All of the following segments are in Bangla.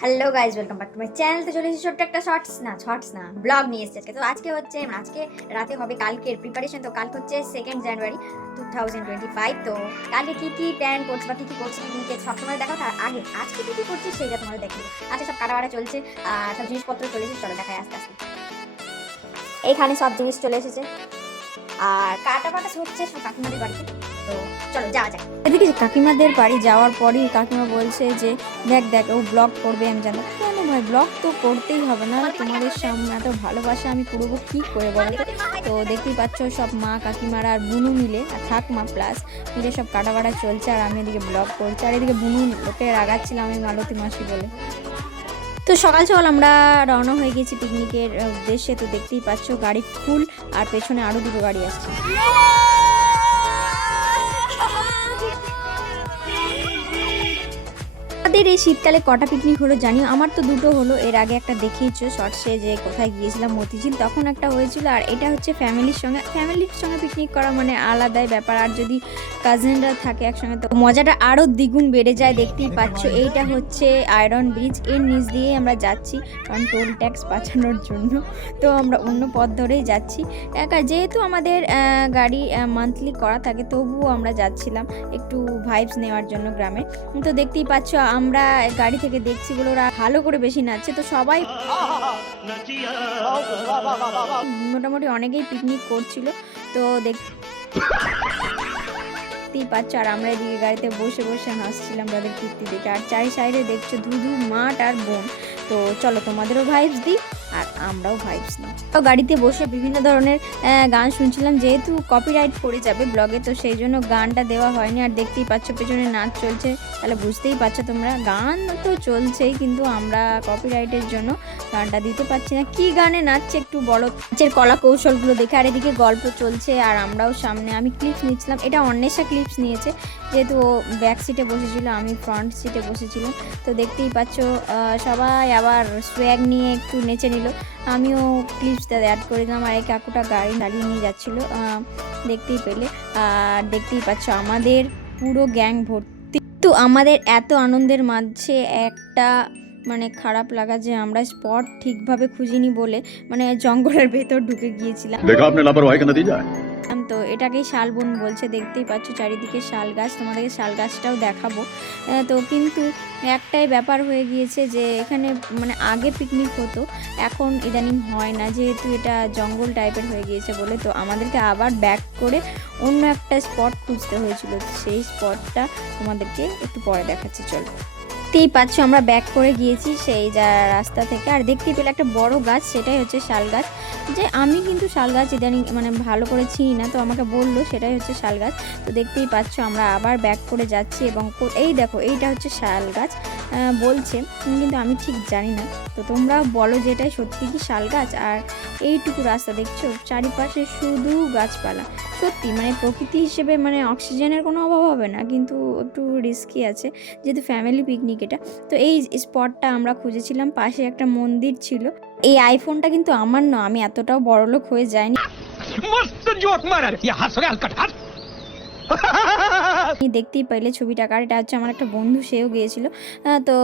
Hello guys welcome back to my channel তো চলে এসেছি ছোট্ট একটা শর্টস না শর্টস না ব্লগ নিয়ে এসেছি তো আজকে হচ্ছে মানে আজকে রাতে হবে কালকের প্রিপারেশন তো কালকে হচ্ছে second January two thousand twenty five তো কালকে কী কী প্ল্যান করছি বা কী কী করছি পিকনিকে সবসময় দেখো? তার আগে, আজকে কী কী করছি সেইটা তোমাদের দেখো আচ্ছা সব কাটাবাড়া চলছে সব জিনিসপত্র চলে এসেছে, চলো দেখায় আস্তে আস্তে। এইখানে সব জিনিস চলে এসেছে। আর কাটা বাটা হচ্ছে কাকিমাদের বাড়িতে। তো চলো যাওয়া যাক। এদিকে কাকিমাদের বাড়ি যাওয়ার পরই কাকিমা বলছে যে দেখ দেখ ও ব্লগ করবে আমি জানো কেন ভাই ব্লগ তো করতেই হবে না তোমাদের সামনে এত ভালোবাসা আমি করব কি করে বলো তো? দেখতেই পাচ্ছ সব মা কাকিমারা আর বুনু মিলে আর ঠাকমা প্লাস মিলে সব কাটা কাটা চলছে আর আমি এদিকে ব্লগ করছি আর এদিকে বুনু ওকে রাগাচ্ছিলাম আমি মালতী মাসি বলে। তো সকাল সকাল আমরা রওনা হয়ে গেছি পিকনিকের উদ্দেশ্যে। তো দেখতেই পাচ্ছ, গাড়ি ফুল আর পেছনে আরও দুটো গাড়ি আসছে। আমাদের এই শীতকালে কটা পিকনিক হলো জানি আমার তো দুটো হলো। এর আগে একটা দেখিয়েছো শর্টসে যে কোথায় গিয়েছিলাম, মতিঝিল, তখন একটা হয়েছিল। আর এটা হচ্ছে ফ্যামিলির সঙ্গে ফ্যামিলির সঙ্গে পিকনিক করা মানে আলাদাই ব্যাপার। আর যদি কাজিনরা থাকে একসঙ্গে, তো মজাটা আরও দ্বিগুণ বেড়ে যায়, দেখতেই পাচ্ছ। এইটা হচ্ছে আয়রন ব্রিজের নিচ দিয়ে আমরা যাচ্ছি, কারণ টোল ট্যাক্স বাঁচানোর জন্য। তো আমরা অন্য পথ ধরেই যাচ্ছি। একা যেহেতু আমাদের গাড়ি মান্থলি করা থাকে, তবুও আমরা যাচ্ছিলাম একটু ভাইবস নেওয়ার জন্য গ্রামে। তো দেখতেই পাচ্ছ আমরা গাড়ি থেকে দেখছি বলে ওরা ভালো করে বেশি নাচছে, তো সবাই মোটামুটি অনেকেই পিকনিক করছিল, তো দেখ পাচ্ছ, আর আমরা এদিকে গাড়িতে বসে বসে হাসছিলাম তাদের কীর্তি দেখে। আর চারি সাইডে দেখছ ধুধু মাঠ আর বোন। তো চলো তোমাদেরও ভাইবস দিই। আর আমরাও ভাইবস নিই। গাড়িতে বসে বিভিন্ন ধরনের গান শুনছিলাম, যেহেতু কপিরাইট পড়ে যাবে ব্লগে তো সেই জন্য গানটা দেওয়া হয়নি, আর দেখতেই পাচ্ছ পেছনে নাচ চলছে। তাহলে বুঝতেই পারছ তোমরা, গান তো চলছেই, কিন্তু আমরা কপিরাইটের জন্য গানটা দিতে পারছি না। কি গানে নাচছে একটু বড় নাচের কলা কৌশলগুলো দেখে, আর এদিকে গল্প চলছে, আর আমরাও সামনে, আমি ক্লিপস নিচ্ছিলাম। এটা অন্বেষা ক্লিপস নিয়েছে। যেহেতু ও ব্যাক সিটে বসেছিল, আমি ফ্রন্ট সিটে বসেছিলাম। তো দেখতেই পাচ্ছ সবাই আবার সোয়াগ নিয়ে একটু নেচে নিল। আমিও ক্লিপসটা অ্যাড করে দিলাম, আর এই কাকুটা গাড়ি দাঁড়িয়ে নিয়ে যাচ্ছিল দেখতেই পেলে। আর দেখতেই পাচ্ছ, আমাদের পুরো গ্যাং ভর্তি। তো আমাদের এত আনন্দের মাঝে একটা মানে খারাপ লাগা যে আমরা স্পট ঠিকভাবে খুঁজিনি বলে মানে জঙ্গলের ভেতর ঢুকে গিয়েছিলাম। আপনি লাপরওয়াহি কেন দিয়ে যায়? তো এটাকেই শালবন বলছে, দেখতেই পাচ্ছ চারিদিকে শাল গাছ, তোমাদেরকে শাল গাছটাও দেখাবো। তো কিন্তু একটাই ব্যাপার হয়ে গিয়েছে যে এখানে মানে আগে পিকনিক হতো, এখন ইদানিং হয় না, যেহেতু এটা জঙ্গল টাইপের হয়ে গিয়েছে বলে, তো আমাদেরকে আবার ব্যাক করে অন্য একটা স্পট খুঁজতে হয়েছিল। সেই স্পটটা তোমাদেরকে একটু পরে দেখাচ্ছি, চলো। দেখতেই পাচ্ছ, আমরা ব্যাক করে গিয়েছি সেই যা রাস্তা থেকে। আর দেখতেই পেলে একটা বড় গাছ, সেটাই হচ্ছে শাল গাছ। যে আমি কিন্তু শাল গাছ ইদানিং মানে ভালো করে চিনি না, তো আমাকে বলল সেটাই হচ্ছে শাল গাছ। তো দেখতেই পাচ্ছ, আমরা আবার ব্যাক করে যাচ্ছি এবং এই দেখো, এইটা হচ্ছে শাল গাছ। বলছে, কিন্তু আমি ঠিক জানি না। তো তোমরা বলো যে এটাই সত্যি কি শাল গাছ? আর এইটুকু রাস্তা দেখছ? চারিপাশে শুধু গাছপালা। সত্যি মানে প্রকৃতি হিসেবে মানে অক্সিজেনের কোনো অভাব হবে না, কিন্তু একটু রিস্কি আছে, যেহেতু ফ্যামিলি পিকনিক এটা। তো এই স্পটটা আমরা খুঁজেছিলাম, পাশে একটা মন্দির ছিল। এই আইফোনটা কিন্তু আমার না, আমি এতটাও বড়লোক হয়ে যাইনি। মস্ত জোক মারার হাসরে হালকা আমি দেখতেই পাইলে ছবিটা আর এটা হচ্ছে আমার একটা বন্ধু, সেও গিয়েছিল। তো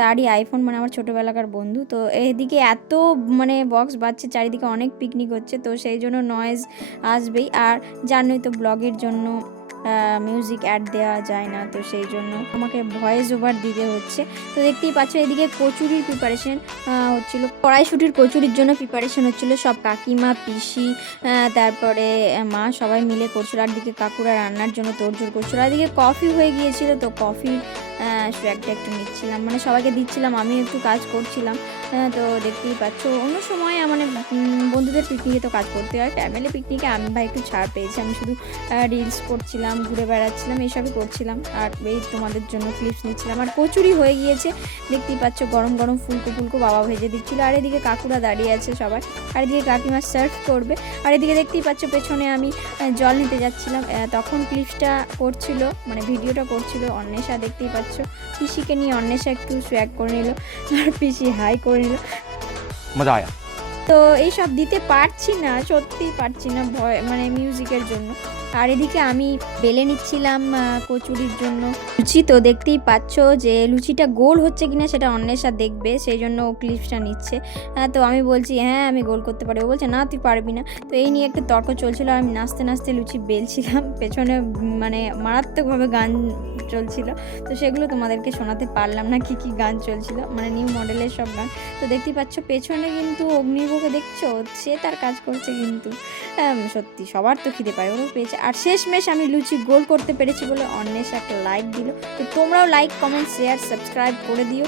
তারই আইফোন মানে আমার ছোটোবেলাকার বন্ধু। তো এদিকে এত মানে বক্স বাজছে, চারিদিকে অনেক পিকনিক হচ্ছে, তো সেই জন্য নয়েজ আসবেই। আর জানোই তো ব্লগের জন্য মিউজিক অ্যাড দেওয়া যায় না, তো সেই জন্য আমাকে ভয়েস ওভার দিতে হচ্ছে। তো দেখতেই পাচ্ছ, এদিকে কচুরির প্রিপারেশন হচ্ছিল, কড়াইশুটির কচুরির জন্য প্রিপারেশন হচ্ছিল সব কাকিমা, পিসি তারপরে মা সবাই মিলে করছিল আর দিকে, কাকুরা রান্নার জন্য তোড়জোড় করছিল। আর দিকে কফি হয়ে গিয়েছিল, তো কফি একটা একটু নিচ্ছিলাম মানে সবাইকে দিচ্ছিলাম আমি একটু কাজ করছিলাম। তো দেখতেই পাচ্ছ, অন্য সময় মানে বন্ধুদের পিকনিকে তো কাজ করতে হয় ফ্যামিলি পিকনিকে আমি ভাই একটু ছাড় পেয়েছি, আমি শুধু রিলস করছিলাম। করছিলাম ঘুরে বেড়াচ্ছিলাম এইসবই করছিলাম। আর এই তোমাদের জন্য ক্লিপস নিচ্ছিলাম। আর কচুরি হয়ে গিয়েছে দেখতেই পাচ্ছ গরম গরম ফুলকো ফুলকো বাবা ভেজে দিচ্ছিল। আর এদিকে কাকুরা দাঁড়িয়ে আছে সবাই আর এদিকে কাকিমা সার্ভ করবে। আর এদিকে দেখতেই পাচ্ছ পেছনে আমি জল নিতে যাচ্ছিলাম। তখন ক্লিপসটা করছিল মানে ভিডিওটা করছিল অন্বেষা। দেখতেই পাচ্ছ পিসিকে নিয়ে অন্বেষা একটু সোয়াগ করে নিল। আর পিসি হাই করে নিল। মজা আয়া। তো এইসব দিতে পারছি না সত্যি পারছি না ভয় মানে মিউজিকের জন্য। আর এদিকে আমি বেলে নিচ্ছিলাম কচুরির জন্য। লুচি তো দেখতেই পাচ্ছ যে লুচিটা গোল হচ্ছে কিনা সেটা অন্বেষা দেখবে, সেই জন্য ও ক্লিপসটা নিচ্ছে। তো আমি বলছি হ্যাঁ আমি গোল করতে পারি ও বলছে, না, তুই পারবি না। তো এই নিয়ে একটা তর্ক চলছিল, আর আমি নাচতে নাচতে লুচি বেলছিলাম। পেছনে মানে মারাত্মকভাবে গান চলছিল। তো সেগুলো তোমাদেরকে শোনাতে পারলাম না কি কি গান চলছিল। মানে নিউ মডেলের সব গান। তো দেখতেই পাচ্ছ, পেছনে কিন্তু অগ্নিভোগে দেখছ? সে তার কাজ করছে কিন্তু। সত্যি, সবার তো খিদে পায়। ওরও পেয়েছে আর শেষমেশ আমি লুচি গোল করতে পেরেছি বলে অন্বেষ একটা লাইক দিল। তো তোমরাও লাইক কমেন্ট শেয়ার সাবস্ক্রাইব করে দিও।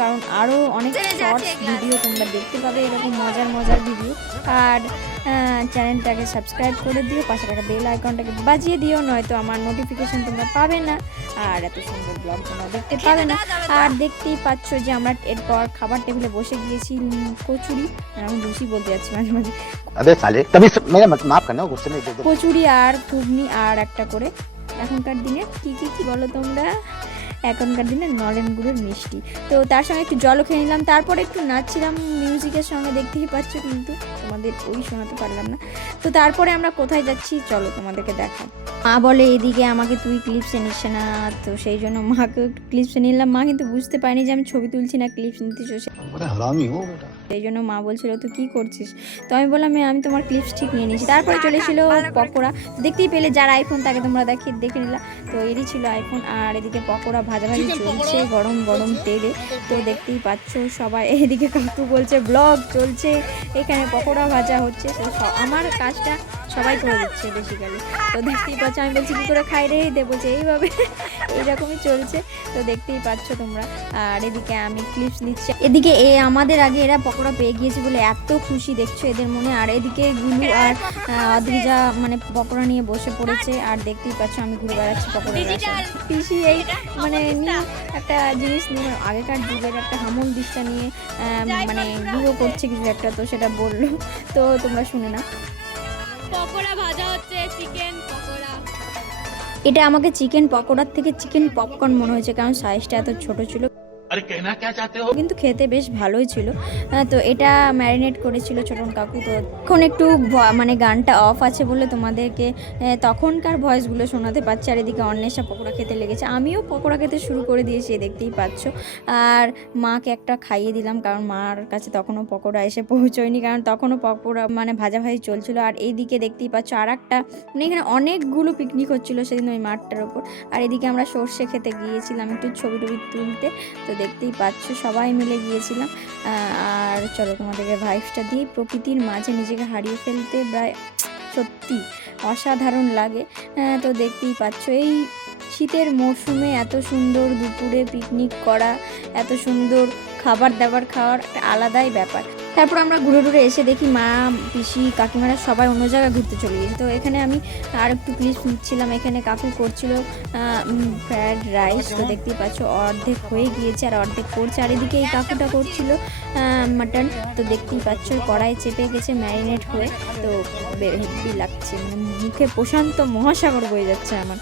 কারণ আরও অনেক শর্টস ভিডিও তোমরা দেখতে পাবে এরকম মজার মজার ভিডিও আর চ্যানেলটাকে সাবস্ক্রাইব করে দিও পাশে থাকা বেল আইকনটাকে বাজিয়ে দিও নয়তো আমার নোটিফিকেশান তোমরা পাবে না। আর এত সুন্দর ব্লগ তোমরা দেখতে পাবে না। আর দেখতেই পাচ্ছ যে আমরা এরপর খাবার টেবিলে বসে গিয়েছি কচুরি। আমি দোষী বলতে যাচ্ছি মাঝে মাঝে। কচুরি আর ঘুগনি আর একটা করে। এখনকার দিনে কি কি কি বলো তোমরা? এখনকার দিনে নলেন গুড়ের মিষ্টি। তো তার সঙ্গে একটু জলও খেয়ে নিলাম, তারপরে একটু নাচছিলাম মিউজিকের সঙ্গে দেখতেই পাচ্ছ কিন্তু তোমাদের ওই শোনাতে পারলাম না। তো তারপরে আমরা কোথায় যাচ্ছি চলো তোমাদেরকে দেখাও মা বলে, এদিকে আমাকে তুই ক্লিপসে নিস না। তো সেই জন্য মাকে ক্লিপসে নিলাম। মা কিন্তু বুঝতে পারিনি যে আমি ছবি তুলছি না ক্লিপস নিতে बड़ा এই জন্য মা বলছিল তো কি করছিস? তো আমি বললাম আমি তোমার ক্লিপস ঠিক নিয়ে নিয়েছি। তারপরে চলে এসেছিল পকোড়া। দেখতেই পেলে যার আইফোন তাকে তোমরা দেখে দেখে নিলাম তো এরই ছিল আইফোন আর এদিকে পকোড়া ভাজাভাজি চলছে গরম গরম তেলে। তো দেখতেই পাচ্ছ সবাই এদিকে কাকু বলছে ব্লগ চলছে এখানে পকোড়া ভাজা হচ্ছে। তো আমার কাজটা সবাই করে দিচ্ছে বেসিক্যালি তো দেখতেই পাচ্ছ আমি বলছি কী করে খাই রে? দেবো যে এইভাবে এইরকমই চলছে। তো দেখতেই পাচ্ছ তোমরা। আর এদিকে আমি ক্লিপস নিচ্ছি। এদিকে এ আমাদের আগে এরা পকোড়া পেয়ে গিয়েছে বলে এত খুশি দেখছ এদের মনে? আর এদিকে গুলু আর অদ্রিজা মানে পকোড়া নিয়ে বসে পড়েছে। আর দেখতেই পাচ্ছ আমি ঘুরে বেড়াচ্ছি পকোড়া পিসি এই মানে নিয়ে একটা জিনিস নিয়ে আগেকার যুগের একটা হামল দিশটা নিয়ে আহ, মানে গুঁড়ো করছে কিছু একটা তো সেটা বলল। তো তোমরা শুনে না পকোড়া ভাজা হচ্ছে চিকেন পকোড়া। এটা আমাকে চিকেন পকোড়ার থেকে চিকেন পপকর্ন মনে হয়েছে, কারণ সাইজটা এত ছোট ছিল। আরে কেনা কে চাতে হো? কিন্তু খেতে বেশ ভালোই ছিল। তো এটা ম্যারিনেট করেছিল ছোটন কাকু। তো এখন একটু মানে গানটা অফ আছে বলে তোমাদেরকে তখনকার ভয়েসগুলো শোনাতে পারছি। আর এদিকে অন্বেষা পকোড়া খেতে লেগেছে। আমিও পকোড়া খেতে শুরু করে দিয়েছি দেখতেই পাচ্ছ। আর মাকে একটা খাইয়ে দিলাম, কারণ মার কাছে তখনও পকোড়া এসে পৌঁছয়নি, কারণ তখনও পকোড়া মানে ভাজাভাজি চলছিল। আর এইদিকে দেখতেই পাচ্ছ আর একটা মানে এখানে অনেকগুলো পিকনিক হচ্ছিল সেদিন ওই মাঠটার ওপর। আর এদিকে আমরা সর্ষে খেতে গিয়েছিলাম একটু ছবি টবি তুলতে। তো দেখতেই পাচ্ছ, সবাই মিলে গিয়েছিলাম। আর চলো তোমাদেরকে ভাইফটা দিয়ে প্রকৃতির মাঝে নিজেকে হারিয়ে ফেলতে প্রায় সত্যি অসাধারণ লাগে। তো দেখতেই পাচ্ছ, এই শীতের মরশুমে এত সুন্দর দুপুরে পিকনিক করা, এত সুন্দর খাবার দাবার খাওয়ার একটা আলাদাই ব্যাপার। তারপর আমরা ঘুরে ঘুরে এসে দেখি মা, পিসি, কাকিমারা সবাই অন্য জায়গায় ঘুরতে চলে গেছে। তো এখানে আমি আর একটু ক্লিপস নিচ্ছিলাম এখানে কাকু করছিল ফ্রায়েড রাইস তো দেখতেই পাচ্ছ, অর্ধেক হয়ে গিয়েছে আর অর্ধেক করছে। আর এদিকে এই কাকুটা করছিল মাটন তো দেখতেই পাচ্ছ, কড়াই চেপে গেছে ম্যারিনেট হয়ে, তো হেভি লাগছে মানে মুখে প্রশান্ত মহাসাগর বয়ে যাচ্ছে আমার।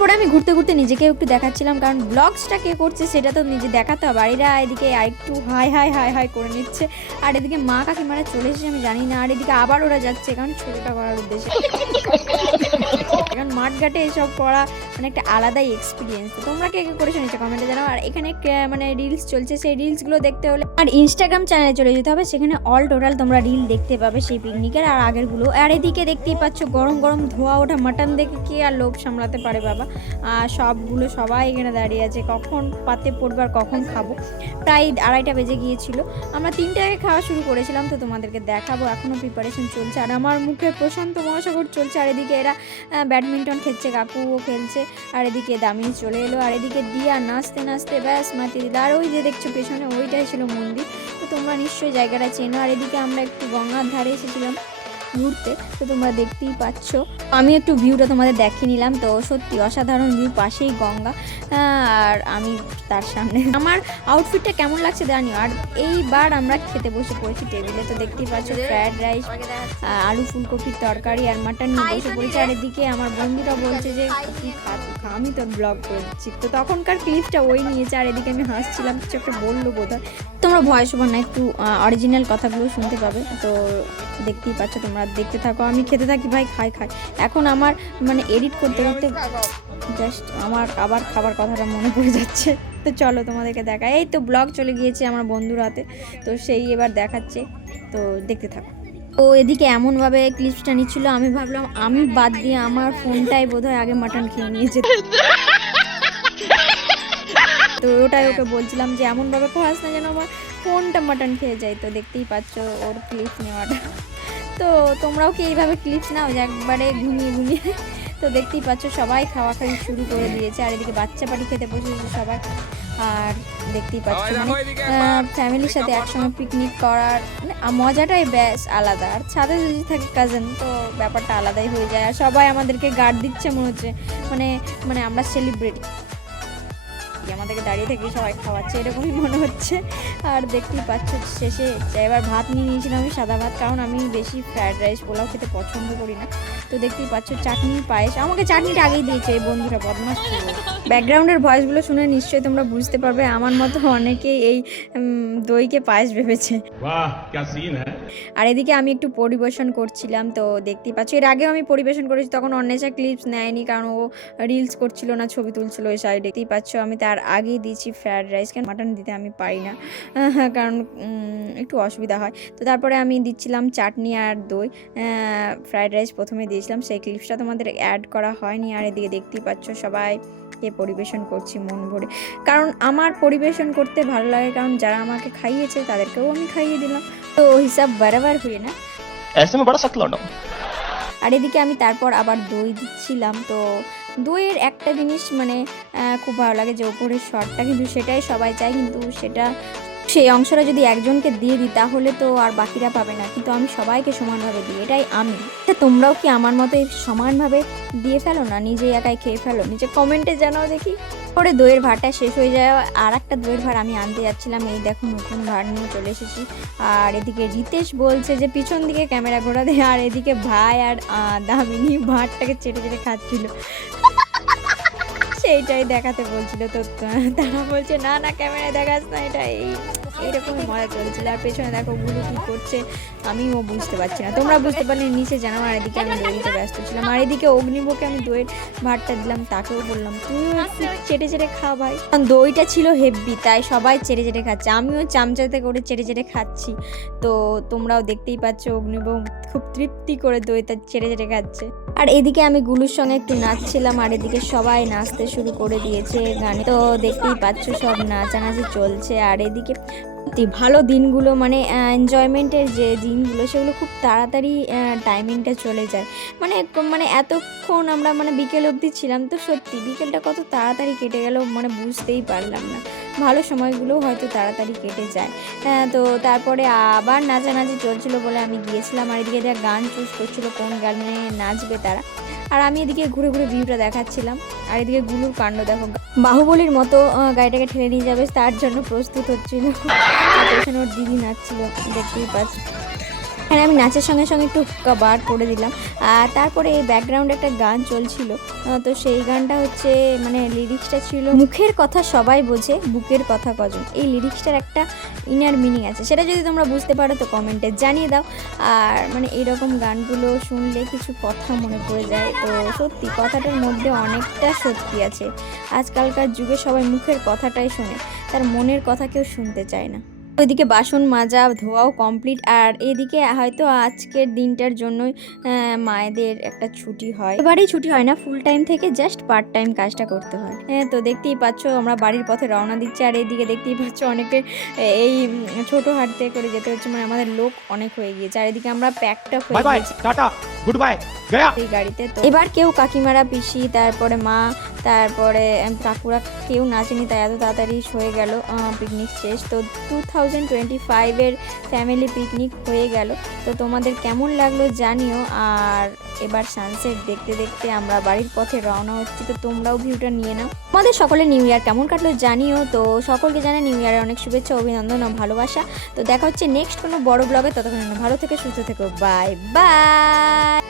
পরে আমি ঘুরতে ঘুরতে নিজেকে একটু দেখাচ্ছিলাম, কারণ ব্লগসটা কে করছে সেটা তো নিজে দেখাতে হবে। আর এরা এদিকে আরেকটু হাই হাই হাই হাই করে নিচ্ছে। আর এদিকে মা কাকিমারা চলে এসেছে, আমি জানি না। আর এদিকে আবার ওরা যাচ্ছে, কারণ ছোটটা করার উদ্দেশ্যে। কারণ মাঠঘাটে এসব করা মানে একটা আলাদাই এক্সপিরিয়েন্স তোমরা কে কে করেছ নিচে কমেন্টে জানাও। আর এখানে মানে রিলস চলছে, সেই রিলসগুলো দেখতে হলে আর ইনস্টাগ্রাম চ্যানেলে চলে যেতে হবে, সেখানে অল টোটাল তোমরা রিল দেখতে পাবে সেই পিকনিকের আর আগেরগুলো, আর এদিকে দেখতেই পাচ্ছ গরম গরম ধোয়া ওঠা মাটন দেখে কে আর লোভ সামলাতে পারে বাবা? আর সবগুলো সবাই এখানে দাঁড়িয়ে আছে, কখন পাতে পড়বার কখন খাব। প্রায় আড়াইটা বেজে গিয়েছিল। আমরা তিনটে আগে খাওয়া শুরু করেছিলাম, তো তোমাদেরকে দেখাবো এখনও প্রিপারেশন চলছে। আর আমার মুখে প্রশান্ত মহাসাগর চলছে, আর এদিকে এরা ব্যাডমিন্টন খেলছে, কাকুও খেলছে। আর এদিকে দামিনী চলে এলো, আর এদিকে দিয়া নাচতে নাচতে, ব্যাস মাতি দিল। আর ওই যে দেখছ পেছনে, ওইটাই ছিল মন্দির। তো তোমরা নিশ্চয়ই জায়গাটা চেনো। আর এদিকে আমরা একটু গঙ্গার ধারে এসেছিলাম। ঘুরতে তো তোমরা দেখতেই পাচ্ছ। আমি একটু ভিউটা তোমাদের দেখিয়ে নিলাম তো সত্যি অসাধারণ ভিউ পাশেই গঙ্গা। আর আমি তার সামনে। আমার আউটফিটটা কেমন লাগছে জানিও? আর এইবার আমরা খেতে বসে পড়েছি টেবিলে তো দেখতেই পাচ্ছ ফ্রায়েড রাইস আলু ফুলকপির তরকারি আর মাটন নিয়ে বসে পড়েছি। আর এদিকে আমার বন্ধুরা বলছে যে তুই খা আমি তোর ব্লগ করছি। তো তখনকার ক্লিপটা ওই নিয়েছে আর এদিকে আমি হাসছিলাম কিছু একটা বলল বোধ হয় তোমরা ভয়েস ওভার না একটু অরিজিনাল কথাগুলো শুনতে পাবে। তো দেখতেই পাচ্ছ তোমরা তোমরা দেখতে থাকো। আমি খেতে থাকি, ভাই, খাই খাই। এখন আমার মানে এডিট করতে করতে জাস্ট আমার আবার খাবার কথাটা মনে পড়ে যাচ্ছে। তো চলো তোমাদেরকে দেখা এই তো ব্লগ চলে গিয়েছে আমার বন্ধুর হাতে। তো সেই এবার দেখাচ্ছে। তো দেখতে থাকো। ও এদিকে এমনভাবে ক্লিপসটা নিচ্ছিল, আমি ভাবলাম, আমি বাদ দিয়ে আমার ফোনটাই বোধহয় আগে মাটন খেয়ে নিয়েছে তো ওটাই ওকে বলছিলাম যে, এমনভাবে খাস না যেন আমার ফোনটা মাটন খেয়ে যায়। তো দেখতেই পাচ্ছ ওর ক্লিপস নেওয়াটা। তো তোমরাও কি এইভাবে ক্লিপস নাও যে একবারে ঘুমিয়ে ঘুমিয়ে? তো দেখতেই পাচ্ছ সবাই খাওয়া খাওয়ি শুরু করে দিয়েছে আর এদিকে বাচ্চা পাটি খেতে বসেছে সবাই। আর দেখতেই পাচ্ছ মানে ফ্যামিলির সাথে একসঙ্গে পিকনিক করার মানে মজাটাই বেশ আলাদা। আর ছাদে যদি থাকে কাজেন তো ব্যাপারটা আলাদাই হয়ে যায়। আর সবাই আমাদেরকে গার্ড দিচ্ছে মনে হচ্ছে। মানে মানে আমরা সেলিব্রিটি আমাদেরকে দাঁড়িয়ে থেকে সবাই খাওয়াচ্ছে, এরকমই মনে হচ্ছে। আর দেখতেই পাচ্ছ শেষে, এবার ভাত নিয়ে নিয়েছিলাম আমি সাদা ভাত, কারণ আমি বেশি ফ্রায়েড রাইস পোলাও খেতে পছন্দ করি না। তো দেখতেই পাচ্ছ চাটনি পায়েস। আমাকে চাটনিটা আগেই দিয়েছে এই বন্ধুরা বদমাস ব্যাকগ্রাউন্ডের ভয়েসগুলো শুনে নিশ্চয়ই তোমরা বুঝতে পারবে আমার মতো অনেকেই এই দইকে পায়েস ভেবেছে। আর এদিকে আমি একটু পরিবেশন করছিলাম তো দেখতেই পাচ্ছ এর আগেও আমি পরিবেশন করেছি তখন অন্যেশা ক্লিপস নেয়নি কারণ ও রিলস করছিল না ছবি তুলছিল ওই সাইডে দেখতেই পাচ্ছ আমি তার আগেই দিয়েছি ফ্রায়েড রাইস কেন মাটন দিতে আমি পারি না কারণ একটু অসুবিধা হয়। তো তারপরে আমি দিচ্ছিলাম চাটনি আর দই ফ্রায়েড রাইস প্রথমে দিয়ে দিয়েছিলাম সেই ক্লিপসটা তোমাদের অ্যাড করা হয়নি। আর এদিকে দেখতেই পাচ্ছ সবাই কে পরিবেশন করছি মন ভরে। কারণ আমার পরিবেশন করতে ভালো লাগে কারণ যারা আমাকে খাইয়েছে তাদেরকেও আমি খাইয়ে দিলাম। তো হিসাব বরাবর হয়ে না? আর এদিকে আমি তারপর আবার দই দিচ্ছিলাম। তো দইয়ের একটা জিনিস মানে খুব ভালো লাগে যে ওপরের শর্টটা কিন্তু সেটাই সবাই চায় কিন্তু সেটা সেই অংশটা যদি একজনকে দিয়ে দিই, তাহলে তো আর বাকিরা পাবে না। কিন্তু আমি সবাইকে সমানভাবে দিই, এটাই আমি। তা তোমরাও কি আমার মতো সমানভাবে দিয়ে ফেলো না? নিজে একাই খেয়ে ফেলো? নিজে কমেন্টে জানাও দেখি। পরে দইয়ের ভাড়টা শেষ হয়ে যায়। আর একটা দইয়ের ভাড় আমি আনতে যাচ্ছিলাম। এই দেখো নতুন ভাড় নিয়ে চলে এসেছি। আর এদিকে রিতেশ বলছে যে, পিছন দিকে ক্যামেরা ঘোরা দে। আর এদিকে ভাই আর দামিনী ভাতটাকে চেটে চেটে খাচ্ছিল। সেইটাই দেখাতে বলছিল তো তারা বলছে, না না, ক্যামেরায় দেখাস না, এটা এই। এইরকমই মজা চলছিল। আর পেছনে দেখো গুলো কি করছে, আমিও বুঝতে পারছি না। তোমরা বুঝতে পারলে নিচে জানাও আর এদিকে আমি দই দিতে ব্যস্ত ছিলাম। আর এদিকে অগ্নিবকে আমি দইয়ের ভাতটা দিলাম, তাকেও বললাম তুইও একটু চেটে চেটে খা ভাই। দইটা ছিল হেভি, তাই সবাই চেটে চেটে খাচ্ছে। আমিও চামচাতে করে চেটে চেটে খাচ্ছি। তো তোমরাও দেখতেই পাচ্ছ অগ্নিব খুব তৃপ্তি করে দইটা চেটে চেটে খাচ্ছে। আর এদিকে আমি গুলুর সঙ্গে একটু নাচছিলাম, আর এদিকে সবাই নাচতে শুরু করে দিয়েছে গানে। তো দেখতেই পাচ্ছ, সব নাচানাচি চলছে। আর এদিকে সত্যি ভালো দিনগুলো মানে এনজয়মেন্টের যে দিনগুলো সেগুলো খুব তাড়াতাড়ি টাইমিংটা চলে যায়। মানে মানে এতক্ষণ আমরা মানে বিকেল অবধি ছিলাম তো সত্যি বিকেলটা কত তাড়াতাড়ি কেটে গেল মানে বুঝতেই পারলাম না। ভালো সময়গুলোও হয়তো তাড়াতাড়ি কেটে যায়। হ্যাঁ, তো তারপরে আবার নাচানাচি চলছিল বলে আমি গিয়েছিলাম। আর এদিকে যা গান চুজ করছিল কোন গানে নাচবে তারা। আর আমি এদিকে ঘুরে ঘুরে ভিউটা দেখাচ্ছিলাম। আর এদিকে গুলুর কাণ্ড দেখো। বাহুবলীর মতো গাড়িটাকে ঠেলে নিয়ে যাবে, তার জন্য প্রস্তুত হচ্ছিল। পেছনে ওর দিদি নাচছিল, দেখতেই পাচ্ছ। এখানে আমি নাচের সঙ্গে সঙ্গে একটু বার করে দিলাম। আর তারপরে এই ব্যাকগ্রাউন্ডে একটা গান চলছিল। তো সেই গানটা হচ্ছে মানে লিরিক্সটা ছিল, মুখের কথা সবাই বোঝে, বুকের কথা কজন। এই লিরিক্সটার একটা ইনার মিনিং আছে। সেটা যদি তোমরা বুঝতে পারো, তো কমেন্টে জানিয়ে দাও। আর মানে এইরকম গানগুলো শুনলে কিছু কথা মনে পড়ে যায়। তো সত্যি, কথাটার মধ্যে অনেকটা সত্যি আছে। আজকালকার যুগে সবাই মুখের কথাটাই শোনে, তার মনের কথা কেউ শুনতে চায় না। ওইদিকে বাসন মাজা ধোয়াও কমপ্লিট আর এদিকে হয়তো আজকের দিনটার জন্যই মায়েদের একটা ছুটি হয়। এবারেই ছুটি হয় না ফুল টাইম থেকে জাস্ট পার্ট টাইম কাজটা করতে হয়। হ্যাঁ তো দেখতেই পাচ্ছ আমরা বাড়ির পথে রওনা দিচ্ছি আর এইদিকে দেখতেই পাচ্ছ অনেকে এই ছোট হাঁটতে করে যেতে হচ্ছে মানে আমাদের লোক অনেক হয়ে গিয়েছে। আর এদিকে আমরা প্যাকটা হয়ে এই গাড়িতে তো এবার কেউ কাকিমারা পিসি তারপরে মা তারপরে কাকুরা কেউ নাচেনি তাই এত তাড়াতাড়ি হয়ে গেল পিকনিক শেষ। তো টু থাউজেন্ড টোয়েন্টি ফাইভের ফ্যামিলি পিকনিক হয়ে গেল। তো তোমাদের কেমন লাগল জানিও। আর এবার সানসেট দেখতে দেখতে আমরা বাড়ির পথে রওনা হচ্ছি। তো তোমরাও ভিউটা নিয়ে নাও। আমাদের সকলে নিউ ইয়ার কেমন কাটলো জানিও। তো সকলকে জানাই নিউ ইয়ারের অনেক শুভেচ্ছা, অভিনন্দন ও ভালোবাসা। তো দেখা হচ্ছে নেক্সট কোনো বড় ব্লগে ততক্ষণ ভালো থেকে, সুস্থ থেকো। Bye bye